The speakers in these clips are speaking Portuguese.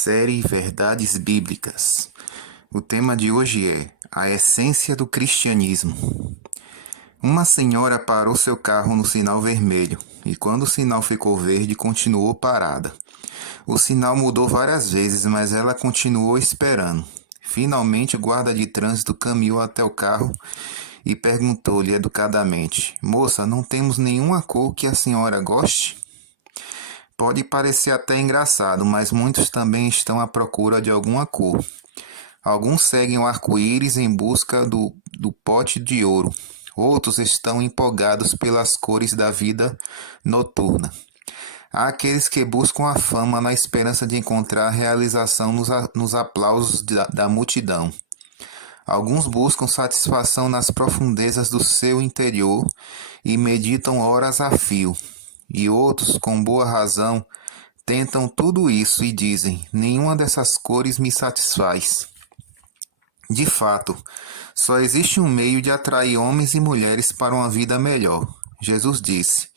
Série Verdades Bíblicas. O tema de hoje é a essência do cristianismo. Uma senhora parou seu carro no sinal vermelho e quando o sinal ficou verde, continuou parada. O sinal mudou várias vezes, mas ela continuou esperando. Finalmente, o guarda de trânsito caminhou até o carro e perguntou-lhe educadamente: Moça, não temos nenhuma cor que a senhora goste? Pode parecer até engraçado, mas muitos também estão à procura de alguma cor. Alguns seguem o arco-íris em busca do pote de ouro. Outros estão empolgados pelas cores da vida noturna. Há aqueles que buscam a fama na esperança de encontrar realização nos aplausos da multidão. Alguns buscam satisfação nas profundezas do seu interior e meditam horas a fio. E outros, com boa razão, tentam tudo isso e dizem: nenhuma dessas cores me satisfaz. De fato, só existe um meio de atrair homens e mulheres para uma vida melhor. Jesus disse: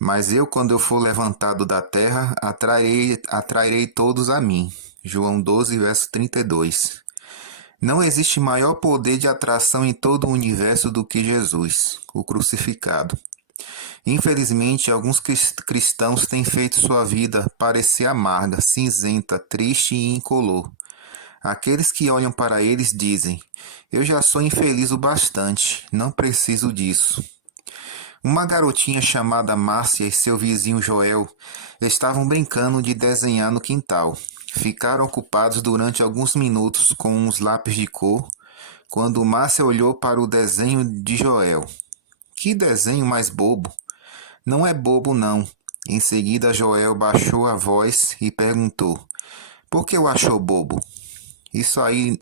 Mas eu, quando eu for levantado da terra, atrairei todos a mim. João 12, verso 32. Não existe maior poder de atração em todo o universo do que Jesus, o crucificado. Infelizmente, alguns cristãos têm feito sua vida parecer amarga, cinzenta, triste e incolor. Aqueles que olham para eles dizem: Eu já sou infeliz o bastante, não preciso disso. Uma garotinha chamada Márcia e seu vizinho Joel estavam brincando de desenhar no quintal. Ficaram ocupados durante alguns minutos com uns lápis de cor, quando Márcia olhou para o desenho de Joel. Que desenho mais bobo! Não é bobo, não. Em seguida, Joel baixou a voz e perguntou: Por que o achou bobo? Isso aí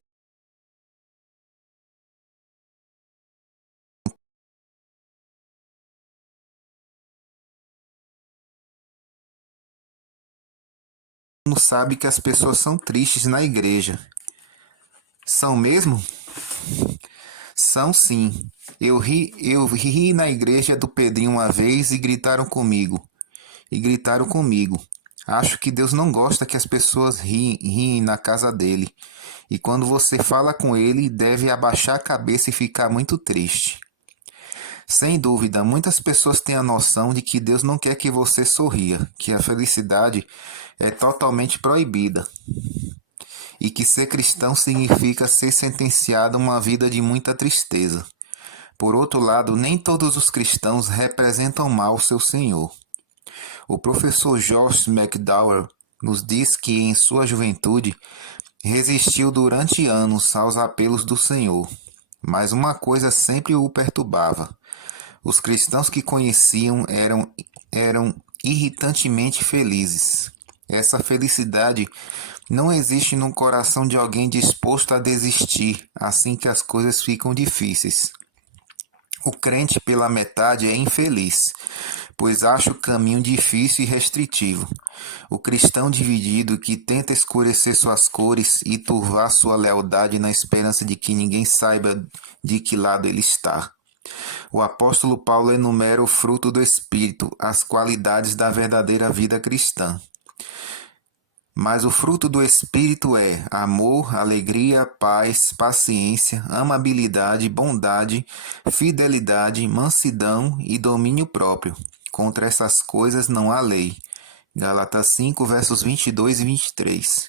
não sabe que as pessoas são tristes na igreja. São mesmo? São sim. Eu ri na igreja do Pedrinho uma vez e gritaram comigo. Acho que Deus não gosta que as pessoas riem na casa dele. E quando você fala com ele, deve abaixar a cabeça e ficar muito triste. Sem dúvida, muitas pessoas têm a noção de que Deus não quer que você sorria, que a felicidade é totalmente proibida e que ser cristão significa ser sentenciado a uma vida de muita tristeza. Por outro lado, nem todos os cristãos representam mal o seu Senhor. O professor Josh McDowell nos diz que, em sua juventude, resistiu durante anos aos apelos do Senhor, mas uma coisa sempre o perturbava. Os cristãos que conheciam eram irritantemente felizes. Essa felicidade não existe no coração de alguém disposto a desistir assim que as coisas ficam difíceis. O crente pela metade é infeliz, pois acha o caminho difícil e restritivo. O cristão dividido que tenta escurecer suas cores e turvar sua lealdade na esperança de que ninguém saiba de que lado ele está. O apóstolo Paulo enumera o fruto do Espírito, as qualidades da verdadeira vida cristã. Mas o fruto do Espírito é amor, alegria, paz, paciência, amabilidade, bondade, fidelidade, mansidão e domínio próprio. Contra essas coisas não há lei. Gálatas 5, versos 22 e 23.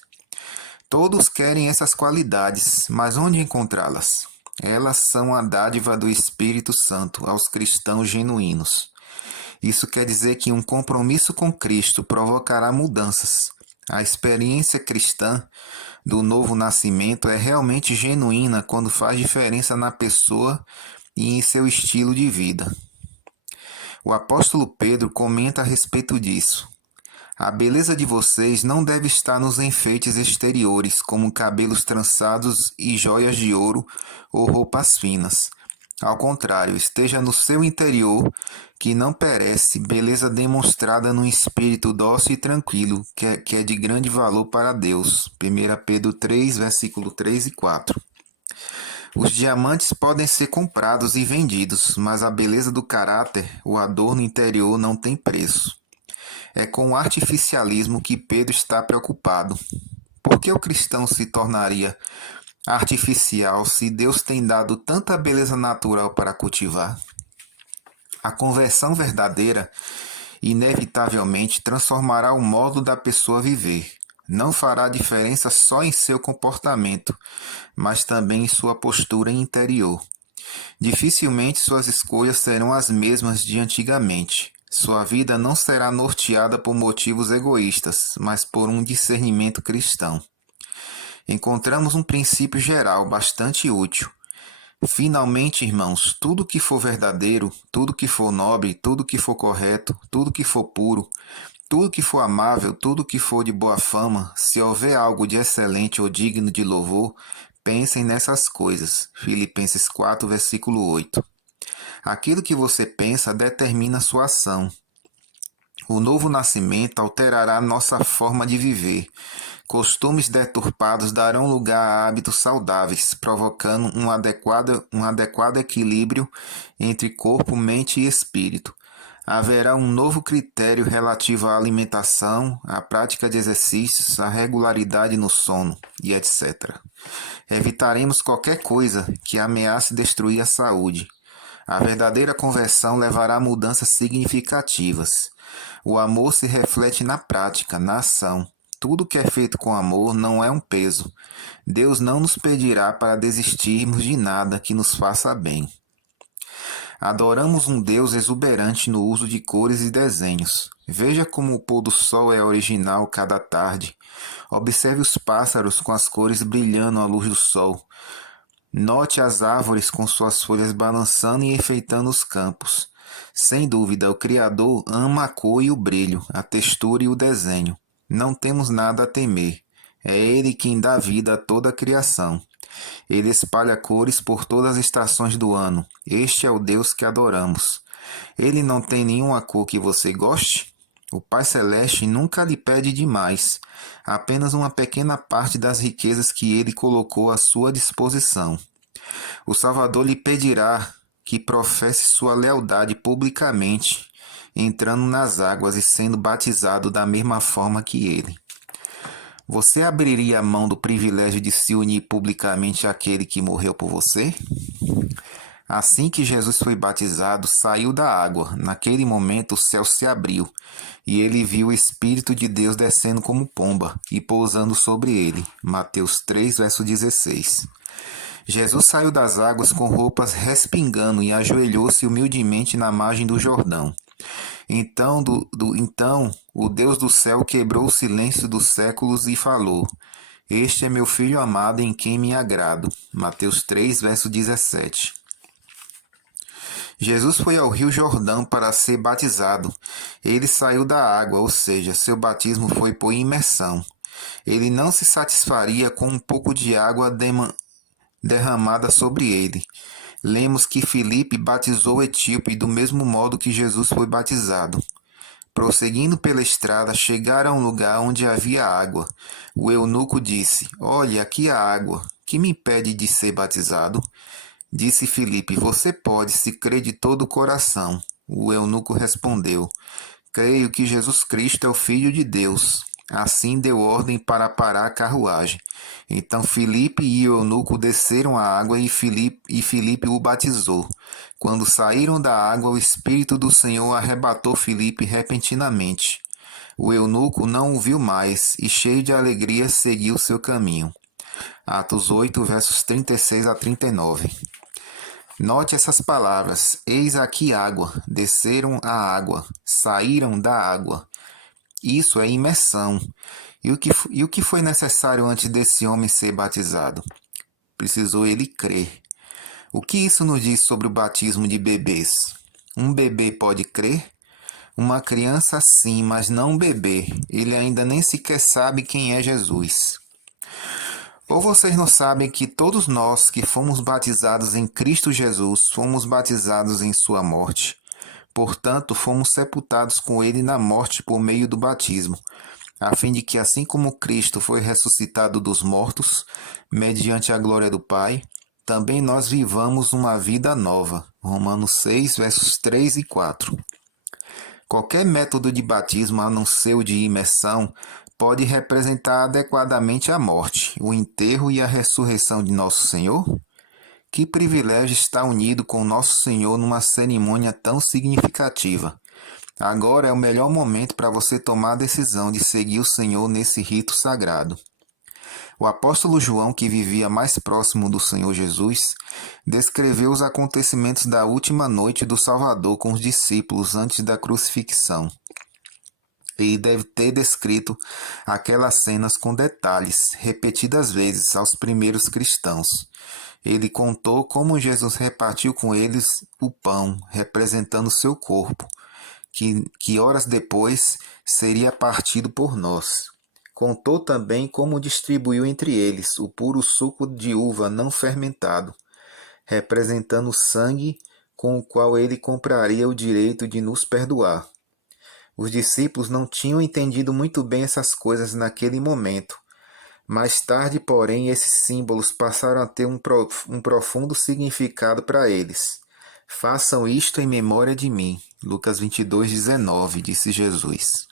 Todos querem essas qualidades, mas onde encontrá-las? Elas são a dádiva do Espírito Santo aos cristãos genuínos. Isso quer dizer que um compromisso com Cristo provocará mudanças. A experiência cristã do novo nascimento é realmente genuína quando faz diferença na pessoa e em seu estilo de vida. O apóstolo Pedro comenta a respeito disso. A beleza de vocês não deve estar nos enfeites exteriores, como cabelos trançados e joias de ouro ou roupas finas. Ao contrário, esteja no seu interior, que não perece, beleza demonstrada num espírito dócil e tranquilo, que é de grande valor para Deus. 1 Pedro 3, versículo 3 e 4. Os diamantes podem ser comprados e vendidos, mas a beleza do caráter, o adorno interior, não tem preço. É com o artificialismo que Pedro está preocupado. Por que o cristão se tornaria artificial se Deus tem dado tanta beleza natural para cultivar? A conversão verdadeira inevitavelmente transformará o modo da pessoa viver. Não fará diferença só em seu comportamento, mas também em sua postura interior. Dificilmente suas escolhas serão as mesmas de antigamente. Sua vida não será norteada por motivos egoístas, mas por um discernimento cristão. Encontramos um princípio geral bastante útil. Finalmente, irmãos, tudo que for verdadeiro, tudo que for nobre, tudo que for correto, tudo que for puro, tudo que for amável, tudo que for de boa fama, se houver algo de excelente ou digno de louvor, pensem nessas coisas. Filipenses 4, versículo 8. Aquilo que você pensa determina sua ação. O novo nascimento alterará nossa forma de viver. Costumes deturpados darão lugar a hábitos saudáveis, provocando um adequado equilíbrio entre corpo, mente e espírito. Haverá um novo critério relativo à alimentação, à prática de exercícios, à regularidade no sono e etc. Evitaremos qualquer coisa que ameace destruir a saúde. A verdadeira conversão levará a mudanças significativas. O amor se reflete na prática, na ação. Tudo que é feito com amor não é um peso. Deus não nos pedirá para desistirmos de nada que nos faça bem. Adoramos um Deus exuberante no uso de cores e desenhos. Veja como o pôr do sol é original cada tarde. Observe os pássaros com as cores brilhando à luz do sol. Note as árvores com suas folhas balançando e enfeitando os campos. Sem dúvida, o Criador ama a cor e o brilho, a textura e o desenho. Não temos nada a temer. É Ele quem dá vida a toda a criação. Ele espalha cores por todas as estações do ano. Este é o Deus que adoramos. Ele não tem nenhuma cor que você goste? O Pai Celeste nunca lhe pede demais, apenas uma pequena parte das riquezas que Ele colocou à sua disposição. O Salvador lhe pedirá que professe sua lealdade publicamente, entrando nas águas e sendo batizado da mesma forma que Ele. Você abriria a mão do privilégio de se unir publicamente àquele que morreu por você? Assim que Jesus foi batizado, saiu da água. Naquele momento o céu se abriu, e ele viu o Espírito de Deus descendo como pomba e pousando sobre ele. Mateus 3, verso 16. Jesus saiu das águas com roupas respingando e ajoelhou-se humildemente na margem do Jordão. Então o Deus do céu quebrou o silêncio dos séculos e falou: Este é meu Filho amado em quem me agrado. Mateus 3, verso 17. Jesus foi ao Rio Jordão para ser batizado. Ele saiu da água, ou seja, seu batismo foi por imersão. Ele não se satisfaria com um pouco de água derramada sobre ele. Lemos que Filipe batizou o etíope do mesmo modo que Jesus foi batizado. Prosseguindo pela estrada, chegaram a um lugar onde havia água. O eunuco disse: Olha, aqui há água. Que me impede de ser batizado? Disse Filipe: Você pode, se crê de todo o coração. O eunuco respondeu: Creio que Jesus Cristo é o Filho de Deus. Assim deu ordem para parar a carruagem. Então Filipe e o eunuco desceram a água e Filipe o batizou. Quando saíram da água, o Espírito do Senhor arrebatou Filipe repentinamente. O eunuco não o viu mais e, cheio de alegria, seguiu seu caminho. Atos 8, versos 36 a 39. Note essas palavras: Eis aqui água, desceram a água, saíram da água. Isso é imersão. E o que foi necessário antes desse homem ser batizado? Precisou ele crer. O que isso nos diz sobre o batismo de bebês? Um bebê pode crer? Uma criança sim, mas não um bebê. Ele ainda nem sequer sabe quem é Jesus. Ou vocês não sabem que todos nós que fomos batizados em Cristo Jesus, fomos batizados em sua morte? Portanto, fomos sepultados com ele na morte por meio do batismo, a fim de que, assim como Cristo foi ressuscitado dos mortos, mediante a glória do Pai, também nós vivamos uma vida nova. Romanos 6, versos 3 e 4. Qualquer método de batismo, a não ser o de imersão, pode representar adequadamente a morte, o enterro e a ressurreição de nosso Senhor? Que privilégio estar unido com nosso Senhor numa cerimônia tão significativa. Agora é o melhor momento para você tomar a decisão de seguir o Senhor nesse rito sagrado. O apóstolo João, que vivia mais próximo do Senhor Jesus, descreveu os acontecimentos da última noite do Salvador com os discípulos antes da crucifixão. Ele deve ter descrito aquelas cenas com detalhes, repetidas vezes aos primeiros cristãos. Ele contou como Jesus repartiu com eles o pão, representando seu corpo, que horas depois seria partido por nós. Contou também como distribuiu entre eles o puro suco de uva não fermentado, representando o sangue com o qual ele compraria o direito de nos perdoar. Os discípulos não tinham entendido muito bem essas coisas naquele momento. Mais tarde, porém, esses símbolos passaram a ter um profundo significado para eles. Façam isto em memória de mim. Lucas 22:19, disse Jesus.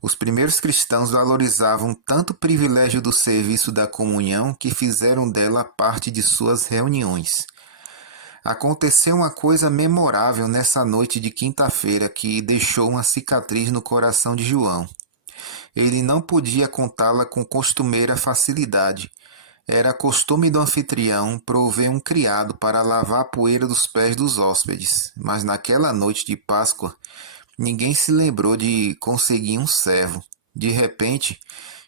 Os primeiros cristãos valorizavam tanto o privilégio do serviço da comunhão que fizeram dela parte de suas reuniões. Aconteceu uma coisa memorável nessa noite de quinta-feira que deixou uma cicatriz no coração de João. Ele não podia contá-la com costumeira facilidade. Era costume do anfitrião prover um criado para lavar a poeira dos pés dos hóspedes, mas naquela noite de Páscoa, ninguém se lembrou de conseguir um servo. De repente,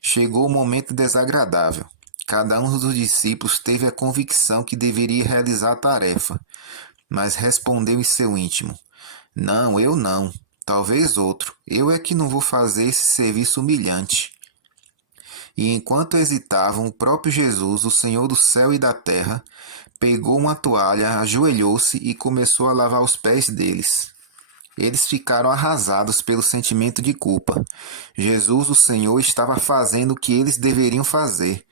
chegou o momento desagradável. Cada um dos discípulos teve a convicção que deveria realizar a tarefa, mas respondeu em seu íntimo: Não, eu não. Talvez outro. Eu é que não vou fazer esse serviço humilhante. E enquanto hesitavam, o próprio Jesus, o Senhor do céu e da terra, pegou uma toalha, ajoelhou-se e começou a lavar os pés deles. Eles ficaram arrasados pelo sentimento de culpa. Jesus, o Senhor, estava fazendo o que eles deveriam fazer,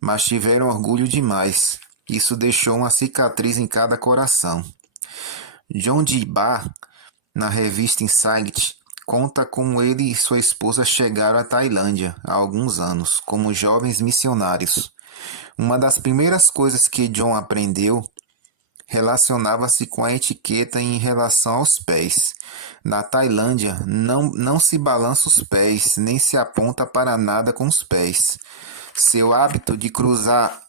mas tiveram orgulho demais. Isso deixou uma cicatriz em cada coração. John D. Barr, na revista Insight, conta como ele e sua esposa chegaram à Tailândia há alguns anos, como jovens missionários. Uma das primeiras coisas que John aprendeu relacionava-se com a etiqueta em relação aos pés. Na Tailândia, não se balança os pés, nem se aponta para nada com os pés. Seu hábito de cruzar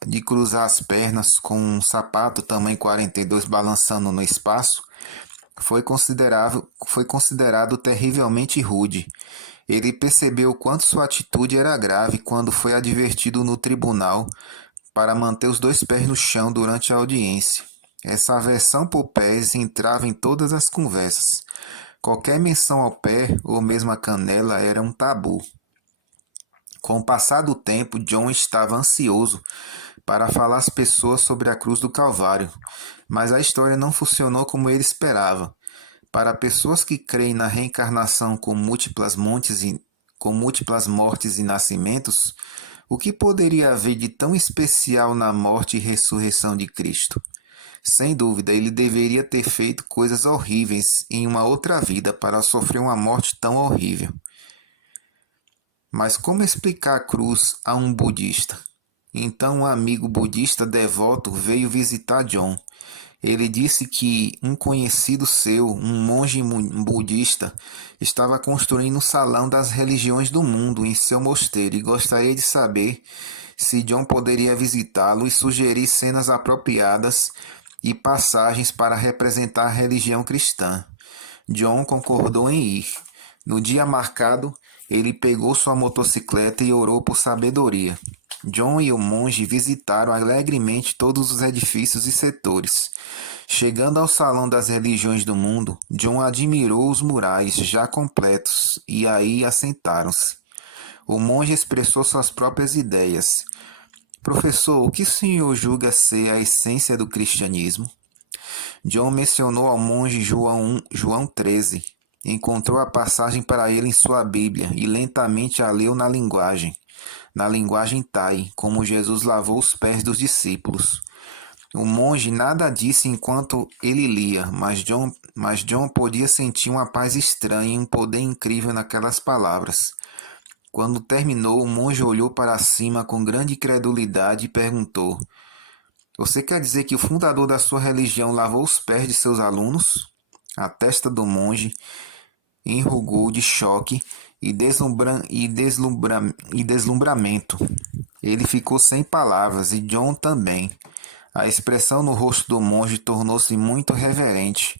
as pernas com um sapato tamanho 42 balançando no espaço foi considerado terrivelmente rude. Ele percebeu o quanto sua atitude era grave quando foi advertido no tribunal para manter os dois pés no chão durante a audiência. Essa aversão por pés entrava em todas as conversas. Qualquer menção ao pé ou mesmo à canela era um tabu. Com o passar do tempo, John estava ansioso para falar às pessoas sobre a cruz do Calvário, mas a história não funcionou como ele esperava. Para pessoas que creem na reencarnação com múltiplas mortes e nascimentos, o que poderia haver de tão especial na morte e ressurreição de Cristo? Sem dúvida, ele deveria ter feito coisas horríveis em uma outra vida para sofrer uma morte tão horrível. Mas como explicar a cruz a um budista? Então um amigo budista devoto veio visitar John. Ele disse que um conhecido seu, um monge budista, estava construindo um salão das religiões do mundo em seu mosteiro e gostaria de saber se John poderia visitá-lo e sugerir cenas apropriadas e passagens para representar a religião cristã. John concordou em ir. No dia marcado, ele pegou sua motocicleta e orou por sabedoria. John e o monge visitaram alegremente todos os edifícios e setores. Chegando ao Salão das Religiões do Mundo, John admirou os murais já completos e aí assentaram-se. O monge expressou suas próprias ideias. Professor, o que o senhor julga ser a essência do cristianismo? John mencionou ao monge João 13. Encontrou a passagem para ele em sua Bíblia e lentamente a leu na linguagem Thai, como Jesus lavou os pés dos discípulos. O monge nada disse enquanto ele lia, mas John podia sentir uma paz estranha e um poder incrível naquelas palavras. Quando terminou, o monge olhou para cima com grande incredulidade e perguntou: Você quer dizer que o fundador da sua religião lavou os pés de seus alunos? A testa do monge enrugou de choque e deslumbramento. Ele ficou sem palavras e John também. A expressão no rosto do monge tornou-se muito reverente.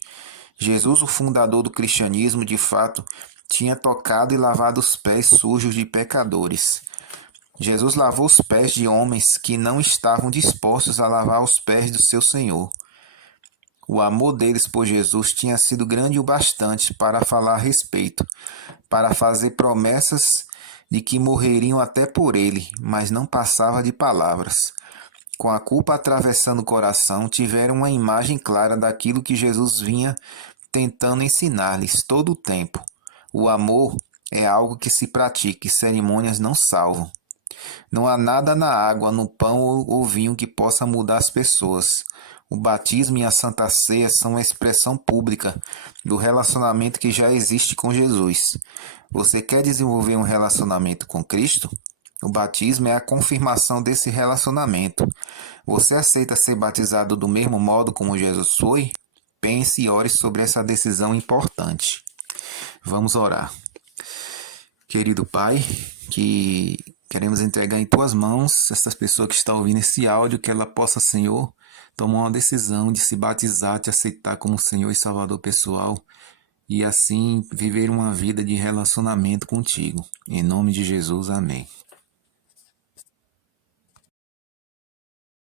Jesus, o fundador do cristianismo, de fato, tinha tocado e lavado os pés sujos de pecadores. Jesus lavou os pés de homens que não estavam dispostos a lavar os pés do seu Senhor. O amor deles por Jesus tinha sido grande o bastante para falar a respeito, para fazer promessas de que morreriam até por ele, mas não passava de palavras. Com a culpa atravessando o coração, tiveram uma imagem clara daquilo que Jesus vinha tentando ensinar-lhes todo o tempo. O amor é algo que se pratica e cerimônias não salvam. Não há nada na água, no pão ou vinho que possa mudar as pessoas. O batismo e a Santa Ceia são uma expressão pública do relacionamento que já existe com Jesus. Você quer desenvolver um relacionamento com Cristo? O batismo é a confirmação desse relacionamento. Você aceita ser batizado do mesmo modo como Jesus foi? Pense e ore sobre essa decisão importante. Vamos orar. Querido Pai, que queremos entregar em Tuas mãos essas pessoas que estão ouvindo esse áudio, que ela possa, Senhor, tomar uma decisão de se batizar, te aceitar como Senhor e Salvador pessoal e assim viver uma vida de relacionamento contigo. Em nome de Jesus, amém.